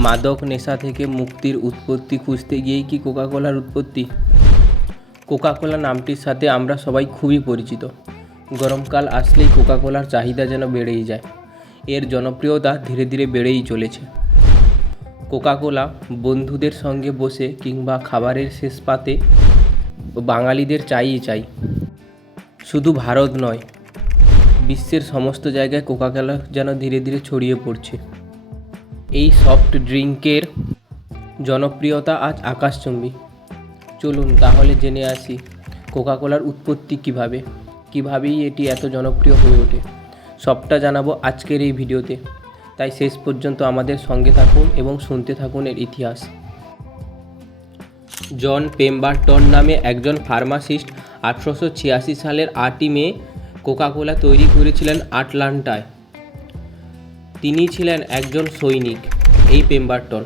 মাদক নেশা থেকে মুক্তির উৎপত্তি খুঁজতে গিয়েই কি কোকাকোলার উৎপত্তি? কোকাকোলা নামটির সাথে আমরা সবাই খুবই পরিচিত। গরমকাল আসলেই কোকাকোলার চাহিদা যেন বেড়েই যায়। এর জনপ্রিয়তা ধীরে ধীরে বেড়েই চলেছে। কোকাকোলা বন্ধুদের সঙ্গে বসে কিংবা খাবারের শেষ পাতে বাঙালিদের চাইই চাই। শুধু ভারত নয়, বিশ্বের সমস্ত জায়গায় কোকাকোলা যেন ধীরে ধীরে ছড়িয়ে পড়ছে। এই সফট ড্রিঙ্কের জনপ্রিয়তা আজ আকাশচুম্বী। চলুন তাহলে জেনে আসি কোকাকোলার উৎপত্তি কীভাবে, কিভাবেই এটি এত জনপ্রিয় হয়ে ওঠে। সবটা জানাব আজকের এই ভিডিওতে। তাই শেষ পর্যন্ত আমাদের সঙ্গে থাকুন এবং শুনতে থাকুন এর ইতিহাস। জন পেম্বারটন নামে একজন ফার্মাসিস্ট আঠেরোশো ছিয়াশি সালের আটই মে কোকাকোলা তৈরি করেছিলেন আটলান্টায়। তিনি ছিলেন একজন সৈনিক, এই পেম্বারটন।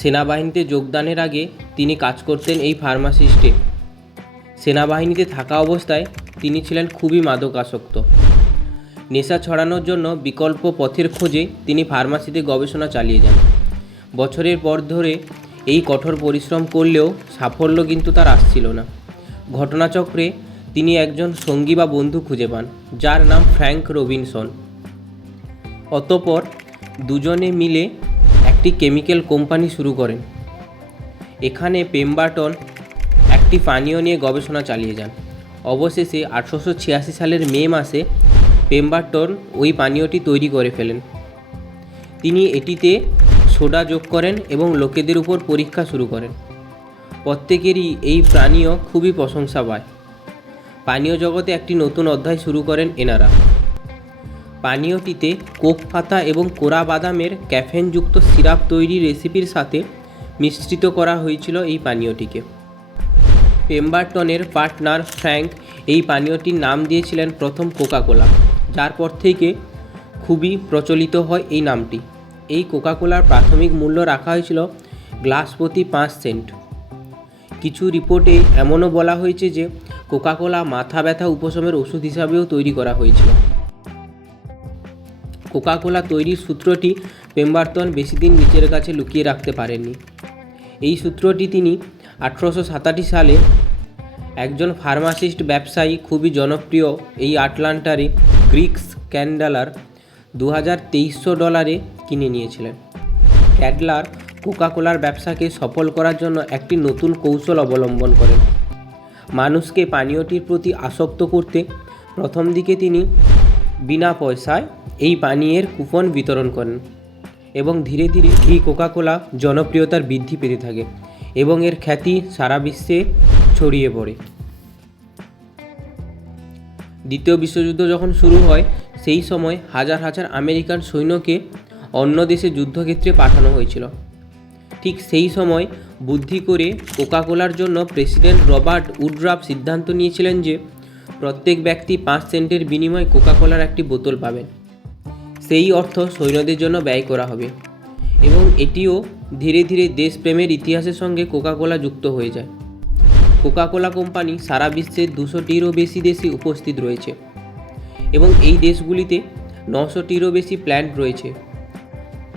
সেনাবাহিনীতে যোগদানের আগে তিনি কাজ করতেন এই ফার্মাসিস্টে। সেনাবাহিনীতে থাকা অবস্থায় তিনি ছিলেন খুবই মাদকাসক্ত। নেশা ছড়ানোর জন্য বিকল্প পথের খোঁজে তিনি ফার্মাসিতে গবেষণা চালিয়ে যান। বছরের পর ধরে এই কঠোর পরিশ্রম করলেও সাফল্য কিন্তু তার আসছিল না। ঘটনাচক্রে তিনি একজন সঙ্গী বা বন্ধু খুঁজে পান, যার নাম ফ্র্যাঙ্ক রবিনসন। অতপর দুজনে মিলে একটি কেমিক্যাল কোম্পানি শুরু করেন। এখানে পেম্বার্টন একটি পানীয় নিয়ে গবেষণা চালিয়ে যান। অবশেষে আঠারোশো ছিয়াশি সালের মে মাসে পেম্বার্টন ওই পানীয়টি তৈরি করে ফেলেন। তিনি এটিতে সোডা যোগ করেন এবং লোকেদের উপর পরীক্ষা শুরু করেন। প্রত্যেকেরই এই পানীয় খুবই প্রশংসা পায় পানীয় জগতে একটি নতুন অধ্যায় শুরু করেন এনারা। পানীয়টিতে কোক পাতা এবং কোরা বাদামের ক্যাফেনযুক্ত সিরাপ তৈরি রেসিপির সাথে মিশ্রিত করা হয়েছিল এই পানীয়টিকে। পেম্বারটনের পার্টনার ফ্র্যাঙ্ক এই পানীয়টির নাম দিয়েছিলেন প্রথম কোকাকোলা, যার পর থেকে খুবই প্রচলিত হয় এই নামটি। এই কোকাকোলার প্রাথমিক মূল্য রাখা হয়েছিল গ্লাস প্রতি পাঁচ সেন্ট। কিছু রিপোর্টে এমনও বলা হয়েছে যে কোকাকোলা মাথা ব্যথা উপশমের ওষুধ হিসাবেও তৈরি করা হয়েছিল। কোকাকোলা তৈরির সূত্রটি পেম্বারটন বেশি দিন নিজের কাছে লুকিয়ে রাখতে পারেননি। এই সূত্রটি তিনি আঠেরোশো সাতাশি সালে একজন ফার্মাসিস্ট ব্যবসায়ী, খুবই জনপ্রিয় এই আটলান্টারে গ্রিক্স ক্যান্ডালার দু হাজার তেইশশো ডলারে কিনে নিয়েছিলেন। ক্যাডলার কোকাকোলার ব্যবসাকে সফল করার জন্য একটি নতুন কৌশল অবলম্বন করেন। মানুষকে পানীয়টির প্রতি আসক্ত করতে প্রথম দিকে তিনি বিনা পয়সায় এই পানীয়ের কুপন বিতরণ করেন এবং ধীরে ধীরে এই কোকাকোলা জনপ্রিয়তার বৃদ্ধি পেতে থাকে এবং এর খ্যাতি সারা বিশ্বে ছড়িয়ে পড়ে। দ্বিতীয় বিশ্বযুদ্ধ যখন শুরু হয়, সেই সময় হাজার হাজার আমেরিকান সৈন্যকে অন্য দেশে যুদ্ধক্ষেত্রে পাঠানো হয়েছিল। ঠিক সেই সময় বুদ্ধি করে কোকাকোলার জন্য প্রেসিডেন্ট রবার্ট উডরাফ সিদ্ধান্ত নিয়েছিলেন যে, প্রত্যেক ব্যক্তি পাঁচ সেন্টের বিনিময়ে কোকাকোলার একটি বোতল পাবেন। সেই অর্থ সৈন্যদের জন্য ব্যয় করা হবে। এবং এটিও ধীরে ধীরে দেশপ্রেমের ইতিহাসের সঙ্গে কোকাকোলা যুক্ত হয়ে যায়। কোকাকোলা কোম্পানি সারা বিশ্বের দুশোটিরও বেশি দেশে উপস্থিত রয়েছে। এবং এই দেশগুলিতে নশোটিরও বেশি প্ল্যান্ট রয়েছে।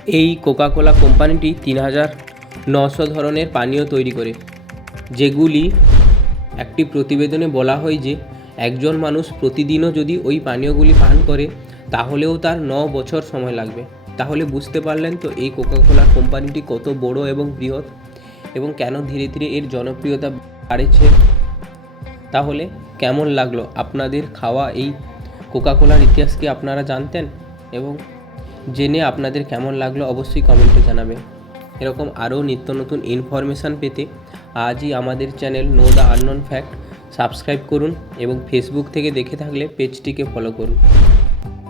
এই কোকাকোলা কোম্পানিটি তিন হাজার নশো ধরনের পানীয় তৈরি করে, যেগুলি একটি প্রতিবেদনে বলা হয় যে একজন মানুষ প্রতিদিনও যদি ওই পানীয়গুলি পান করে তাহলেও তার ন বছর সময় লাগবে। তাহলে বুঝতে পারলেন তো এই কোকাকোলা কোম্পানিটি কত বড় এবং বৃহৎ? এবং কেন ধীরে ধীরে এর জনপ্রিয়তা বাড়ছে? তাহলে কেমন লাগল আপনাদের খাওয়া এই কোকাকোলার ইতিহাস কি আপনারা জানতেন? এবং জেনে আপনাদের কেমন লাগল অবশ্যই কমেন্টে জানাবেন। এরকম আরও নিত্য নতুন ইনফরমেশান পেতে আজই আমাদের channel know the unknown fact subscribe করুন এবং ফেসবুক থেকে দেখে থাকলে পেজটিকে ফলো করুন।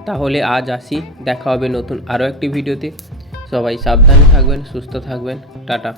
তাহলে আজ আসি, দেখা হবে নতুন আরও একটি ভিডিওতে। সবাই সাবধানে থাকবেন, সুস্থ থাকবেন। টাটা।